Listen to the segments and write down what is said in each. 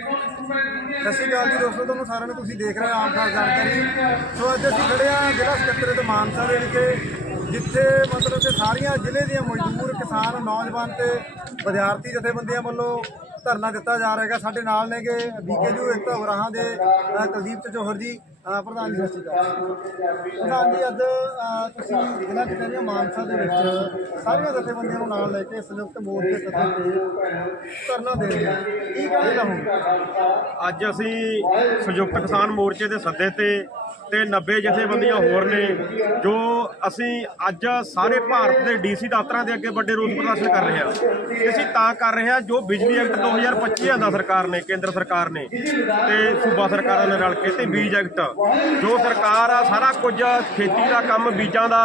ਸਤਿ ਸ਼੍ਰੀ ਅਕਾਲ ਜੀ ਦੋਸਤੋ, ਤੁਹਾਨੂੰ ਸਾਰਿਆਂ ਨੂੰ ਤੁਸੀਂ ਦੇਖ ਰਹੇ ਹੋ ਆਮ ਖਾਸ ਜਾਣਕਾਰੀ। ਸੋ ਅੱਜ ਅਸੀਂ ਖੜੇ ਆ ਜ਼ਿਲ੍ਹਾ ਸਕੱਤਰ ਤੇ ਮਾਨਸਾ ਦੇ ਵਿਖੇ, ਜਿੱਥੇ ਮਤਲਬ ਕਿ ਸਾਰੀਆਂ ਜ਼ਿਲ੍ਹੇ ਦੀਆਂ ਮਜ਼ਦੂਰ, ਕਿਸਾਨ, ਨੌਜਵਾਨ ਤੇ ਵਿਦਿਆਰਥੀ ਜਥੇਬੰਦੀਆਂ ਵੱਲੋਂ ਧਰਨਾ ਦਿੱਤਾ ਜਾ ਰਿਹਾ ਹੈਗਾ ਸਾਡੇ ਨਾਲ ਨੇਗੇ ਬੀਕੇਯੂ ਇੱਕ ਉਰਾਹਾਂ ਦੇ ਕੁਲਦੀਪ ਚੋਹਰ ਜੀ। ਅ, ਪ੍ਰਧਾਨ ਜੀ ਸਤਿ ਸ਼੍ਰੀ ਅਕਾਲ। ਪ੍ਰਧਾਨ ਜੀ ਅੱਜ ਅ, ਤੁਸੀਂ ਜ਼ਿਲ੍ਹਾ ਕਚਹਿਰੀਆਂ ਮਾਨਸਾ ਦੇ ਵਿੱਚ ਸਾਰੀਆਂ ਜਥੇਬੰਦੀਆਂ ਨੂੰ ਨਾਲ ਲੈ ਕੇ ਸੰਯੁਕਤ ਮੋਰਚੇ ਸੱਦੇ ਤੇ ਧਰਨਾ ਦੇ ਰਹੇ ਹੋ। ਕੀ ਕਹਿਣਾ ਚਾਹੋਗੇ? ਅੱਜ ਅਸੀਂ ਸੰਯੁਕਤ ਕਿਸਾਨ ਮੋਰਚੇ ਦੇ ਸੱਦੇ ਤੇ ਤੇ 90 ਜਥੇਬੰਦੀਆਂ ਹੋਰ ਨੇ, ਜੋ ਅਸੀਂ ਅੱਜ ਸਾਰੇ ਭਾਰਤ ਦੇ ਡੀਸੀ ਦਫ਼ਤਰਾਂ ਦੇ ਅੱਗੇ ਵੱਡੇ ਰੋਸ ਪ੍ਰਦਰਸ਼ਨ ਕਰ ਰਹੇ ਹਾਂ। ਤੇ ਅਸੀਂ ਤਾਂ ਕਰ ਰਹੇ ਹਾਂ ਜੋ ਬਿਜਲੀ ਐਕਟ 2025 ਆਂਦਾ ਸਰਕਾਰ ਨੇ, ਕੇਂਦਰ ਸਰਕਾਰ ਨੇ ਤੇ ਸੂਬਾ ਸਰਕਾਰਾਂ ਨੇ ਰਲ ਕੇ ਤੇ ਬੀਜ ਐਕਟ, ਜੋ ਸਰਕਾਰ ਆ ਸਾਰਾ ਕੁਝ ਖੇਤੀ ਦਾ ਕੰਮ, ਬੀਜਾਂ ਦਾ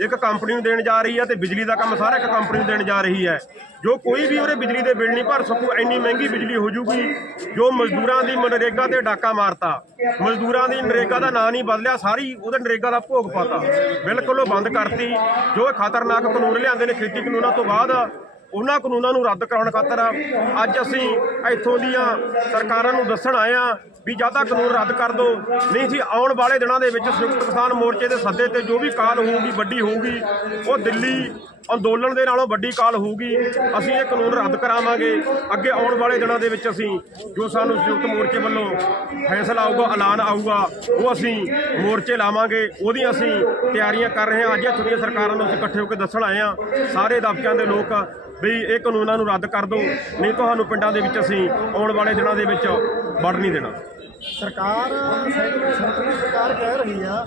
ਇੱਕ ਕੰਪਨੀ ਨੂੰ ਦੇਣ ਜਾ ਰਹੀ ਹੈ ਤੇ ਬਿਜਲੀ ਦਾ ਕੰਮ ਸਾਰਾ ਇੱਕ ਕੰਪਨੀ ਨੂੰ ਦੇਣ ਜਾ ਰਹੀ ਹੈ। ਜੋ ਕੋਈ ਵੀ ਉਹਦੇ ਬਿਜਲੀ ਦੇ ਬਿੱਲ ਨਹੀਂ ਭਰ ਸਕੂ, ਇੰਨੀ ਮਹਿੰਗੀ ਬਿਜਲੀ ਹੋ ਜੂਗੀ, ਜੋ ਮਜ਼ਦੂਰਾਂ ਦੀ ਮਨਰੇਗਾ ਤੇ ਡਾਕਾ ਮਾਰਤਾ, ਮਜ਼ਦੂਰਾਂ ਦੀ ਨਰੇਗਾ ਦਾ ਨਾਂ ਨਹੀਂ ਬਦਲਿਆ, ਸਾਰੀ ਉਹਦੇ ਨਰੇਗਾ ਦਾ ਭੋਗ ਪਾਤਾ। ਬਿਲਕੁਲ ਉਹ ਬੰਦ ਕਰਤੀ। ਜੋ ਇਹ ਖਤਰਨਾਕ ਕਾਨੂੰਨ ਲਿਆਂਦੇ ਨੇ ਖੇਤੀ ਕਾਨੂੰਨਾਂ ਤੋਂ ਬਾਅਦ ਉਹਨਾਂ ਕਾਨੂੰਨਾਂ ਨੂੰ ਰੱਦ ਕਰਾਉਣ ਖਾਤਰ ਅੱਜ ਅਸੀਂ ਇੱਥੋਂ ਦੀਆਂ ਸਰਕਾਰਾਂ ਨੂੰ ਦੱਸਣ ਆਏ ਆ ਵੀ ਜ਼ਿਆਦਾ ਕਾਨੂੰਨ ਰੱਦ ਕਰ ਦਿਓ, ਨਹੀਂ ਸੀ ਆਉਣ ਵਾਲੇ ਦਿਨਾਂ ਦੇ ਵਿੱਚ ਸੰਯੁਕਤ ਕਿਸਾਨ ਮੋਰਚੇ ਦੇ ਸੱਦੇ ਤੇ ਜੋ ਵੀ ਕਾਲ ਹੋਊਗੀ, ਵੱਡੀ ਹੋਊਗੀ, ਉਹ ਦਿੱਲੀ ਅੰਦੋਲਨ ਦੇ ਨਾਲੋਂ ਵੱਡੀ ਕਾਲ ਹੋਊਗੀ। ਅਸੀਂ ਇਹ ਕਾਨੂੰਨ ਰੱਦ ਕਰਾਵਾਂਗੇ। ਅੱਗੇ ਆਉਣ ਵਾਲੇ ਦਿਨਾਂ ਦੇ ਵਿੱਚ ਅਸੀਂ ਜੋ ਸਾਨੂੰ ਸੰਯੁਕਤ ਮੋਰਚੇ ਵੱਲੋਂ ਫੈਸਲਾ ਆਊਗਾ, ਐਲਾਨ ਆਊਗਾ, ਉਹ ਅਸੀਂ ਮੋਰਚੇ ਲਾਵਾਂਗੇ। ਉਹਦੀਆਂ ਅਸੀਂ ਤਿਆਰੀਆਂ ਕਰ ਰਹੇ ਹਾਂ। ਅੱਜ ਇੱਥੋਂ ਦੀਆਂ ਸਰਕਾਰਾਂ ਨੂੰ ਅਸੀਂ ਇਕੱਠੇ ਹੋ ਕੇ ਦੱਸਣ ਆਏ ਹਾਂ। ਸਾਰੇ ਦਬਕਿਆਂ ਦੇ ਲੋਕ ਵੀ ਇਹ ਕਾਨੂੰਨਾਂ ਨੂੰ ਰੱਦ ਕਰ ਦਿਓ। ਨਹੀਂ ਤੁਹਾਨੂੰ ਪਿੰਡਾਂ ਦੇ ਵਿੱਚ ਅਸੀਂ ਆਉਣ ਵਾਲੇ ਦਿਨਾਂ ਦੇ ਵਿੱਚ ਵੜ ਨਹੀਂ ਦੇਣਾ। ਸਰਕਾਰ ਸੈਂਟਰ ਸਰਕਾਰ ਕਹਿ ਰਹੀ ਆ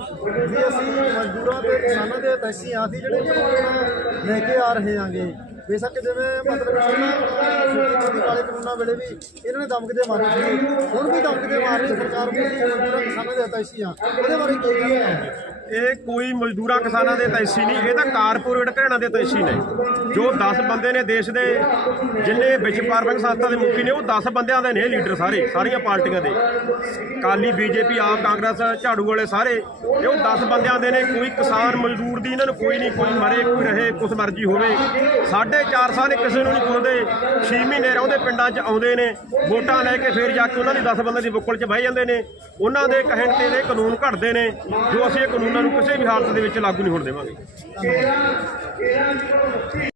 ਵੀ ਅਸੀਂ ਮਜ਼ਦੂਰਾਂ ਤੇ ਕਿਸਾਨਾਂ ਦੇ ਤੈਸੀ ਆ ਸੀ ਜਿਹੜੇ ਕਾਨੂੰਨ ਲੈ ਕੇ ਆ ਰਹੇ ਆਂਗੇ। ਬੇਸ਼ੱਕ ਜਿਵੇਂ ਮਤਲਬ ਛੋਟੀ ਕਾਲੇ ਕਾਨੂੰਨਾਂ ਵੇਲੇ ਵੀ ਇਹਨਾਂ ਨੇ ਦਮਕਦੇ ਮਾਰੇ ਸੀ, ਹੁਣ ਵੀ ਦਮਕਦੇ ਮਾਰ ਰਹੀ ਸਰਕਾਰ ਵੀ ਮਜ਼ਦੂਰਾਂ, ਕਿਸਾਨਾਂ ਦੇ ਤੈਸੀ ਆ। ਉਹਦੇ ਬਾਰੇ ਕੀ ਕਹਿਣਾ ਇਹ ਕੋਈ ਮਜ਼ਦੂਰਾਂ ਕਿਸਾਨਾਂ ਦੇ ਤੈਸੀ ਨਹੀਂ, ਇਹ ਤਾਂ ਕਾਰਪੋਰੇਟ ਘਰਾਣਾ ਦੇ ਤੈਸੀ ਨੇ ਜੋ 10 ਬੰਦੇ ਨੇ ਦੇਸ਼ ਦੇ ਜਿੰਨੇ ਵਿਸ਼ਵ ਵਪਾਰਕ ਸੰਸਥਾ ਦੇ ਮੁਖੀ ਨੇ, ਉਹ 10 ਬੰਦਿਆਂ ਦੇ ਨੇ ਲੀਡਰ ਸਾਰੇ, ਸਾਰੀਆਂ ਪਾਰਟੀਆਂ ਦੇ। ਕਾਲੀ ਬੀਜੇਪੀ, ਆਪ ਕਾਂਗਰਸ, ਝਾੜੂ ਵਾਲੇ ਸਾਰੇ ਇਹ ਉਹ 10 ਬੰਦਿਆਂ ਦੇ ਨੇ, ਕੋਈ ਕਿਸਾਨ ਮਜ਼ਦੂਰ ਦੀ ਇਹਨਾਂ ਨੂੰ ਕੋਈ ਨਹੀਂ, ਕੋਈ ਮਰੇ, ਕੋਈ ਰਹੇ, ਕੁਛ ਮਰਜ਼ੀ ਹੋਵੇ। ਸਾਢੇ ਚਾਰ ਸਾਲ ਕਿਸੇ ਨੂੰ ਨਹੀਂ ਪੁੱਛਦੇ 6 ਮਹੀਨੇ ਰਹਿੰਦੇ ਪਿੰਡਾਂ 'ਚ ਆਉਂਦੇ ਨੇ, ਵੋਟਾਂ ਲੈ ਕੇ ਫੇਰ ਜਾ ਕੇ ਉਹਨਾਂ ਦੀ 10 ਬੰਦੇ ਦੀ ਬੁੱਕਲ 'ਚ ਬਹਿ ਜਾਂਦੇ ਨੇ। ਉਹਨਾਂ ਦੇ ਕਹਿਣ ਤੇ ਇਹ ਕਾਨੂੰਨ ਘੜਦੇ ਨੇ, ਜੋ ਅਸੀਂ ਇਹ ਕਾਨੂੰਨ ਨੂੰ ਕਿਸੇ ਵੀ ਹਾਲਤ ਦੇ ਵਿੱਚ ਲਾਗੂ ਨਹੀਂ ਹੋਣ ਦੇਵਾਂਗੇ।